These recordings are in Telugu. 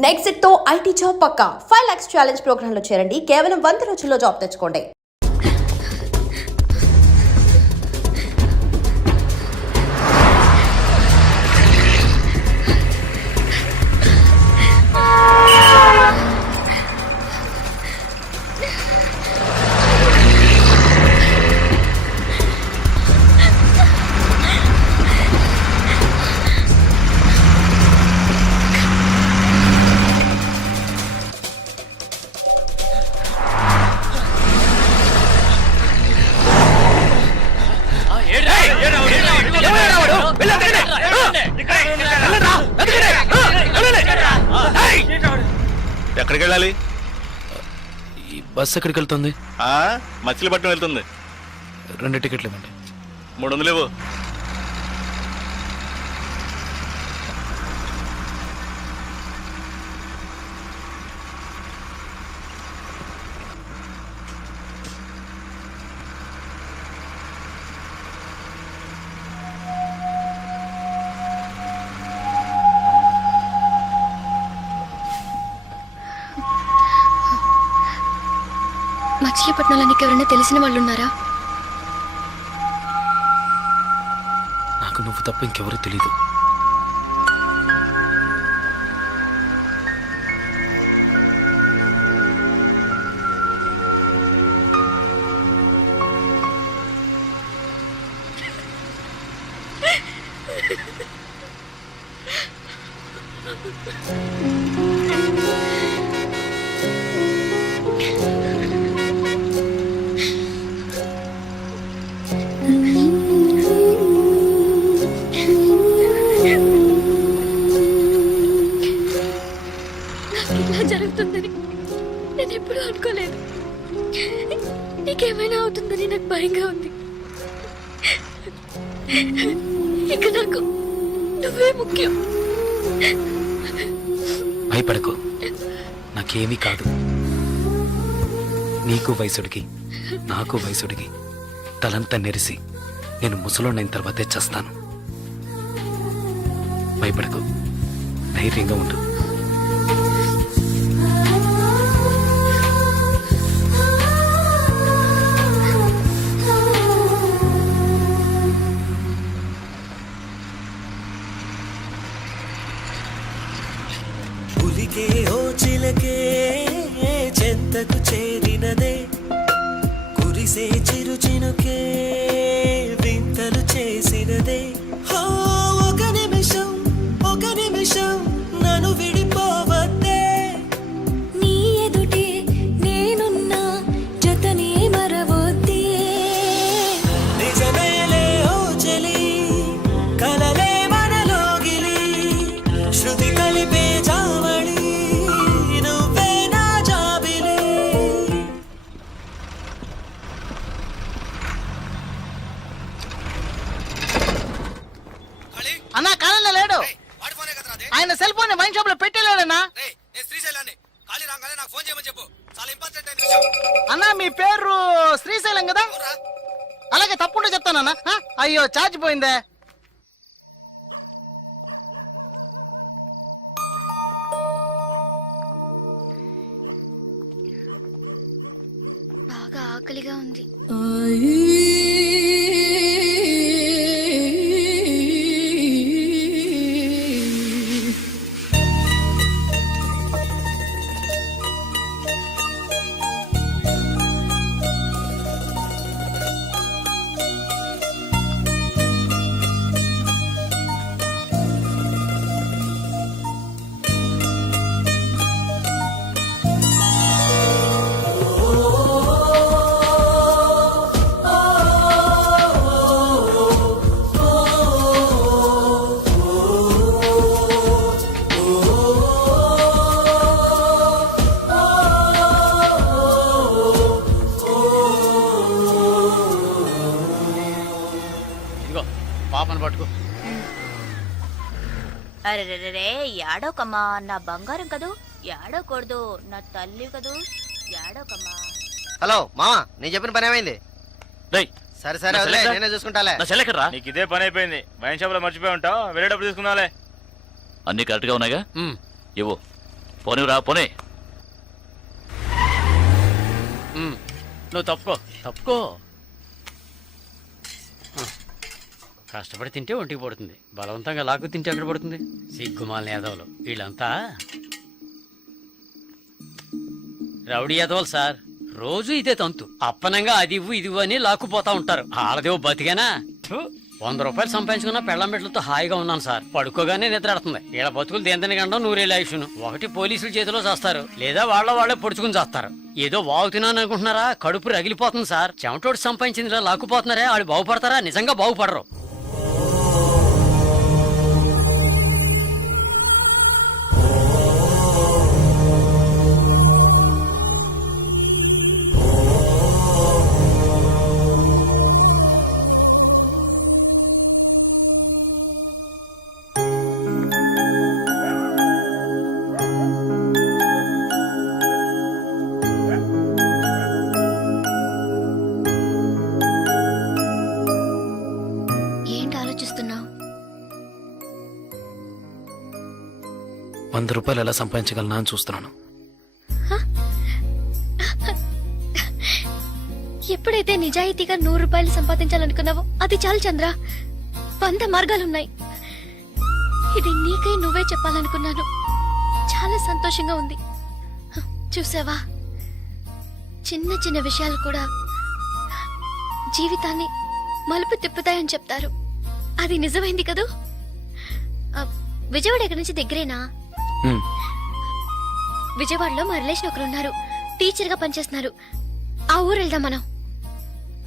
నెక్స్ట్తో ఐటీ జాబ్ పక్కా ఫైవ్ లాక్స్ ఛాలెంజ్ ప్రోగ్రామ్లో చేరండి. కేవలం వంద రోజుల్లో జాబ్ తెచ్చుకోండి. ఎక్కడికి వెళ్ళాలి ఈ బస్ ఎక్కడికి వెళ్తుంది మచిలీపట్నం వెళ్తుంది. రెండు టికెట్లు ఇవ్వండి మూడు వందలు ఇవ్వు. మచిలీపట్నంలో నీకు ఎవరైనా తెలిసిన వాళ్ళు ఉన్నారా నాకు నువ్వు తప్ప ఇంకెవరూ తెలీదు. వయసుడికి. నాకు వయసుడికి. తలంతా నెరిసి నేను ముసలోనైన తర్వాతే చేస్తాను. భయపడకు. ధైర్యంగా ఉండు. పులికే ఓ చిలకే bize శ్రీశైలం కదా? అలాగే తప్పుంటే చెప్తానన్నా? అయ్యో ఛార్జ్ పోయిందే. బాగా ఆకలిగా ఉంది. ఏడోకమ్మా నా బంగారం కదూ? ఏడోకూడదు నా తల్లి కదూ? ఏడోకమ్మా హలో మామా నేను చెప్పిన పని ఏమైంది? రేయ్ సరే సరే నా వదిలే సెలెక్టర్? నేనే చూసుకుంటాలే. నా నీకు ఇదే పని అయిపోయింది. వైన్ షాప్లో మర్చిపోయి ఉంటావు వెళ్ళేటప్పుడు తీసుకుందాలే. అన్ని కరెక్ట్గా ఉన్నాయిగా? మ్, ఇవ్వు. పోనివరా పోనీ. నువ్వు తప్పుకో తప్పుకో. కష్టపడి తింటే ఒంటికి పడుతుంది. బలవంతంగా లాక్కు తింటే ఎక్కడ పడుతుంది? సిగ్గుమాల యాదవులు. వీళ్ళంతా రౌడీ యాదవులు సార్. రోజు ఇదే తంతు. అప్పనంగా అది ఇవ్వు ఇది అని లాక్కుపోతా ఉంటారు. ఆడదేవు బతికేనా? వంద రూపాయలు సంపాదించుకున్న పెళ్ళం బిడ్డలతో హాయిగా ఉన్నాను సార్. పడుకోగానే నిద్రాడుతుంది ఇలా బతుకులు దేంతని గండం నూరేళ్ళ ఆయుషును. ఒకటి పోలీసుల చేతిలో చేస్తారు. లేదా వాళ్ళ వాళ్ళే పొడుచుకుని చేస్తారు. ఏదో వాగుతున్నాను అనుకుంటున్నారా? కడుపు రగిలిపోతుంది సార్. చెమటోడు సంపాదించింది ఇలా లాక్కుపోతున్నారే. వాళ్ళు బాగుపడతారా? నిజంగా బాగుపడరు. వంద రూపాయలు ఎలా సంపాదించగలనా అని చూస్తున్నాను. ఎప్పుడైతే నిజాయితీగా నూరు రూపాయలు సంపాదించాలనుకున్నావో అది చాలు చంద్ర. వంద మార్గాలున్నాయి. ఇది నీకై నువ్వే చెప్పాలనుకున్నాను. చాలా సంతోషంగా ఉంది. చూసావా? చిన్న చిన్న విషయాలు కూడా జీవితాన్ని మలుపు తిప్పుతాయని చెప్తారు. అది నిజమైంది కదూ? విజయవాడ ఎక్కడి నుంచి దగ్గరేనా? విజయవాడలో మా రిలేషన్ ఒకరు ఉన్నారు. టీచర్గా పనిచేస్తున్నారు. ఆ ఊరు వెళ్దాం మనం.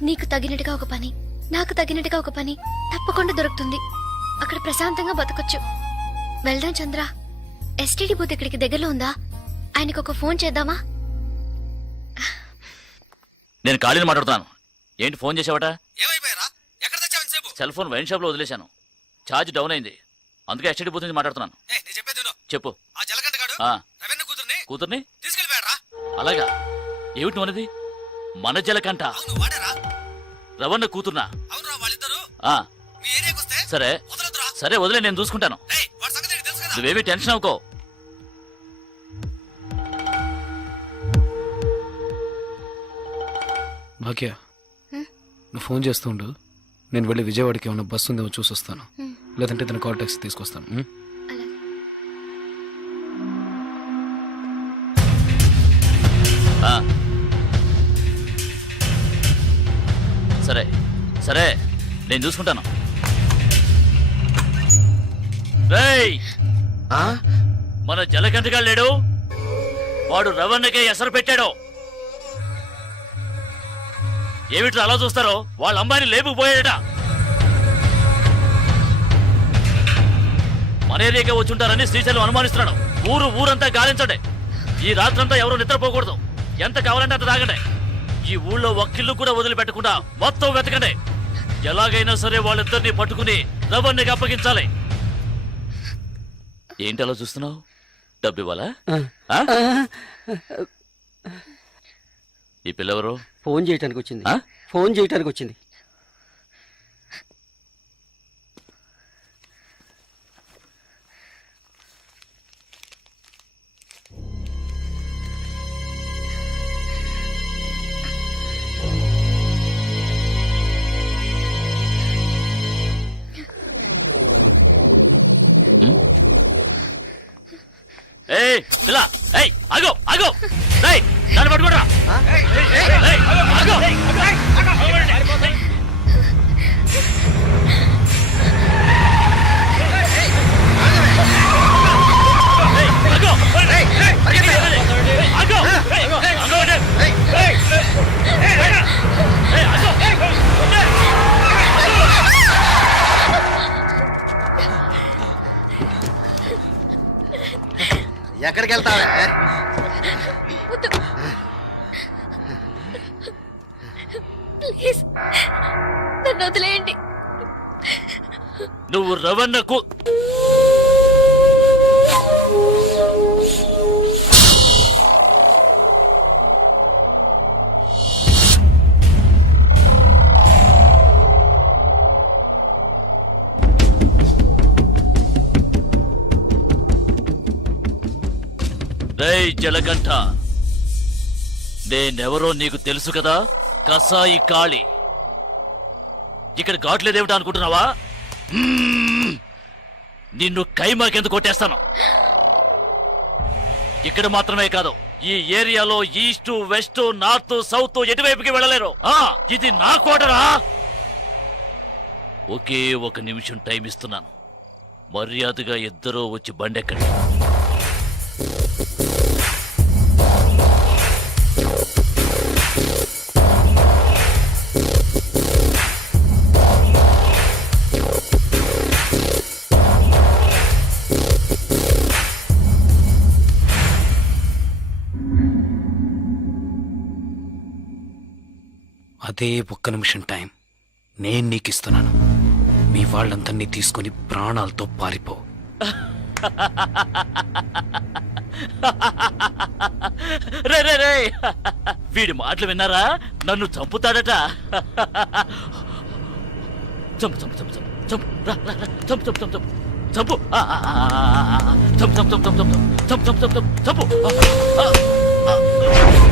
నీకు తగినట్టుగా ఒక పని నాకు తగినట్టుగా ఒక పని తప్పకుండా దొరుకుతుంది. అక్కడ ప్రశాంతంగా బతకొచ్చు. వెళ్దాం చంద్ర. ఎస్టీడీ బూత్ ఇక్కడికి దగ్గరలో ఉందా? ఆయనకు ఒక ఫోన్ చేద్దామా? నేను ఖాళీని మాట్లాడుతున్నాను. ఏంటి ఫోన్ చేసావట? ఏమైపోయారా? ఎక్కడ తెచ్చావు సేపు సెల్ ఫోన్ వైన్ షాప్లో వదిలేశాను. ఛార్జ్ డౌన్ అయింది. అందుకే ఎస్టడీ బూత్ నుంచి మాట్లాడుతున్నాను. చెప్పు. ఆ గాడు? కూతుర్ని? కూతుర్ని? తీసుకెళ్ళిపోయారా అలాగా. ఏమిటి అనేది మన జలకంట. అవును వాడేరా. రవణ కూతుర్నా? అవునురా వాళ్ళిద్దరు. ఆ. మీ ఏరియాకి వస్తే సరే. వదలొద్దురా. సరే వదిలే నేను చూసుకుంటాను. రేయ్, వాడి సంగతి నీకు తెలుసు కదా? నువ్వేమీ టెన్షన్ అవ్వకో. భాగ్య. నువ్వు ఫోన్ చేస్తూ ఉండు. నేను వెళ్ళి విజయవాడకి ఏమైనా బస్సు ఉందేమో చూసి వస్తాను లేదంటే తన కాల్ ట్యాక్సీ తీసుకొస్తాను? సరే సరే నేను చూసుకుంటాను. మన జలకంటగా లేడు. వాడు రవణకే ఎసరు పెట్టాడు. ఏమిట్రా అలా చూస్తారో? వాళ్ళ అమ్మాయిని లేపుకుపోయాడట మన ఏరియాకే వచ్చుంటారని శ్రీశైలం అనుమానిస్తున్నాడు. ఊరు ఊరంతా గాలించండి. ఈ రాత్రంతా ఎవరు నిద్రపోకూడదు. ఎంత కావాలంటే అంత తాగండి. ఈ ఊళ్ళో ఒక్కిల్లు కూడా వదిలిపెట్టకుండా మొత్తం వెతకండి. ఎలాగైనా సరే వాళ్ళిద్దరిని పట్టుకుని రవణ్ణికి అప్పగించాలి. ఏంటి అలా చూస్తున్నావు? డబ్బు ఇవ్వాలా? ఆ? ఈ పిల్లెవరు? ఫోన్ చేయటానికి వచ్చింది. ఆ? ఫోన్ చేయటానికి వచ్చింది. ఏయ్ పిల్ల ఏయ్ ఆగో ఆగో. ఏయ్ దాన్ని పట్టుకోరా ఏయ్ ఆగో. ఎక్కడికి వెళ్తావే ప్లీజ్. నన్ను వదిలేయండి. నువ్వు రవణకు రేయ్ జలగంట నేనెవరో నీకు తెలుసు కదా? కసాయి కాళి. ఇక్కడ గాట్లేదేమిటా అనుకుంటున్నావా? మ్మ్. నిన్ను కైమాకెందుకు కొట్టేస్తాను? ఇక్కడ మాత్రమే కాదు ఈ ఏరియాలో ఈస్ట్ వెస్ట్ నార్త్ సౌత్ ఎటువైపుకి వెళ్ళలేరు? ఆ ఇది నా కోటరా ఒకే ఒక నిమిషం టైం ఇస్తున్నాను. మర్యాదగా ఇద్దరూ వచ్చి బండెక్కండి. అదే ఒక్క నిమిషం టైం నేను నీకు ఇస్తున్నాను మీ వాళ్ళందరినీ తీసుకొని ప్రాణాలతో పారిపో రే రే రే వీడి మాటలు విన్నారా నన్ను చంపుతాడట చంపు చంపు చంపు చంపు చంపు రా, రా, రా. చంపు చంపు చంపు చంపు చంపు ఆ, ఆ, ఆ, ఆ, ఆ, చంపు చంపు చంపు చంపు చంపు చంపు చంపు చంపు చంపు ఆ, ఆ, ఆ.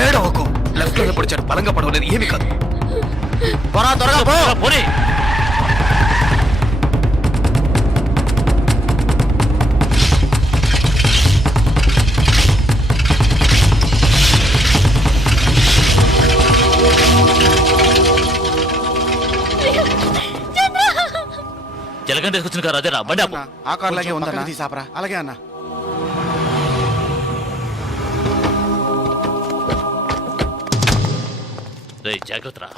ఏడవకు లెఫ్ట్లో పడిచాడు. బలంగా పడవలేదు ఏమీ కాదు. త్వరగా త్వరగా పో. పోనీ. జలగంట తీసుకొచ్చిన కారు అదేరా బండి. ఆ కార్ లాగే ఉందన్న తీసాపరా. అలాగే అన్న. రేయ్ జాగ్రత్త రా.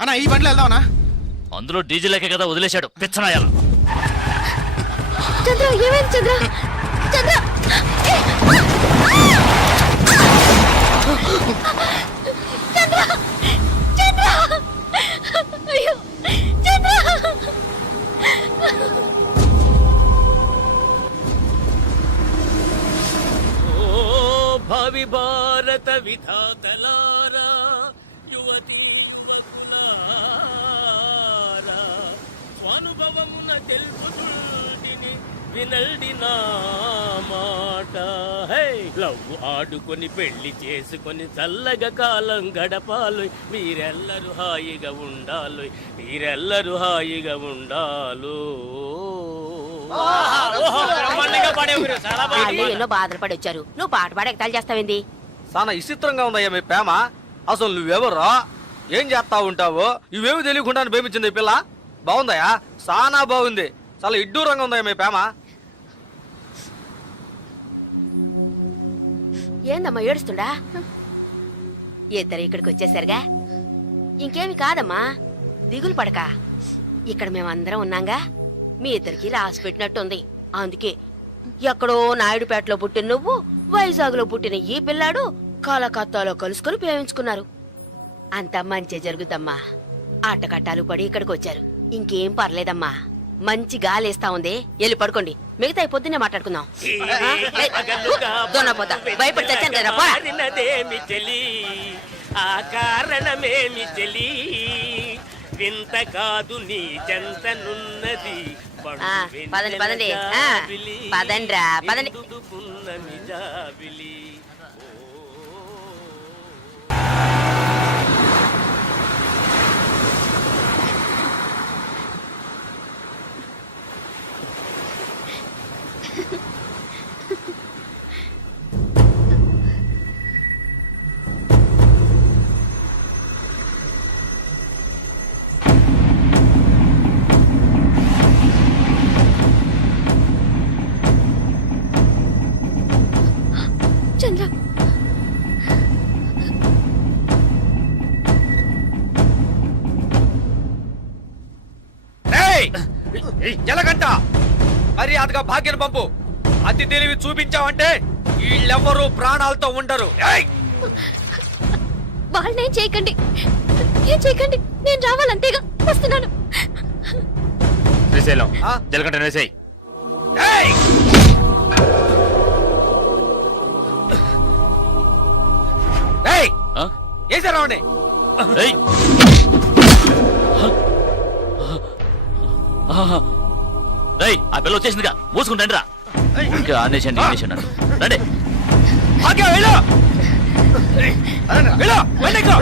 అన్న ఈ బండిలో వెళ్దామనా అందులో డీజిల్ లేకే కదా వదిలేశాడు. పిచ్చనాయాల. చంద్ర ఏమైంది చంద్ర? చంద్ర! చంద్ర! చంద్ర! అయ్యో! చంద్ర! ఓ భవి భారత విధాతలారా యువతి స్వానుభవమున తెలుపుతుంటిని వినల్డి నా మాట. హే లవ్ ఆడుకొని పెళ్ళి చేసుకొని చల్లగా కాలం గడపాలి మీరెల్లరూ హాయిగా ఉండాలి మీరెల్లరూ హాయిగా ఉండాలు వాళ్ళు ఎన్నో బాధలు పడి వచ్చారు. నువ్వు పాట పాడి ఎగతాలు చేస్తావేంది చాలా విచిత్రంగా ఉందయ్యా మీ ప్రేమ. అసలు నువ్వెవరో? ఏం చేస్తా ఉంటావో? ఇవేమి తెలియకుండా ప్రేమించింది ఈ పిల్ల. బాగుందయ్యా. చాలా బాగుంది. చాలా ఇడ్డూరంగా ఉందయ్యా మీ ప్రేమ. ఏందమ్మా ఏడుస్తుండా? ఇద్దరు ఇక్కడికి వచ్చేసరిగా. ఇంకేమి కాదమ్మా. దిగులు పడక. ఇక్కడ మేమందరం ఉన్నాంగా. మీ ఇద్దరికి రాసి పెట్టినట్టుంది. అందుకే ఎక్కడో నాయుడుపేటలో పుట్టిన నువ్వు వైజాగ్లో పుట్టిన ఈ పిల్లాడు కలకత్తాలో కలుసుకొని ప్రేమించుకున్నారు. అంతా మంచి జరుగుతమ్మా. ఆటకట్టాలు పడి ఇక్కడికి వచ్చారు. ఇంకేం పర్లేదమ్మా. మంచి గాలేస్తా ఉంది. వెళ్ళి పడుకోండి. మిగతా ఈ పొద్దున్నే మాట్లాడుకుందాం దొన్నపోతా భయపడి చచ్చాను కదా పోరా. కారణమేమి చెలి ఆ కారణమేమి చెలి వింత కాదు నీ చెంతనున్నది పదండి, పదండి. పదండ్రా, పదండి. మర్యాదగా భాగ్యను పంపు. అతి తెలివి చూపించావంటే వీళ్ళెవ్వరూ ప్రాణాలతో ఉండరు! వాళ్ళనేం చేయకండి. ఏం చేయకండి. నేను రావాలంతేగా వస్తున్నాను. శ్రీశైలం ఆ? జలగంట వేసేయి. ఏయ్! ఏయ్! రై ఆ పిల్ల వచ్చేసిందిగా మూసుకుంటాండి రా ఇంకా ఆనేసండి ఆనేసండి రండి ఆగ్యా వెళ్ళు వెళ్ళు వెళ్ళి ఎక్కువ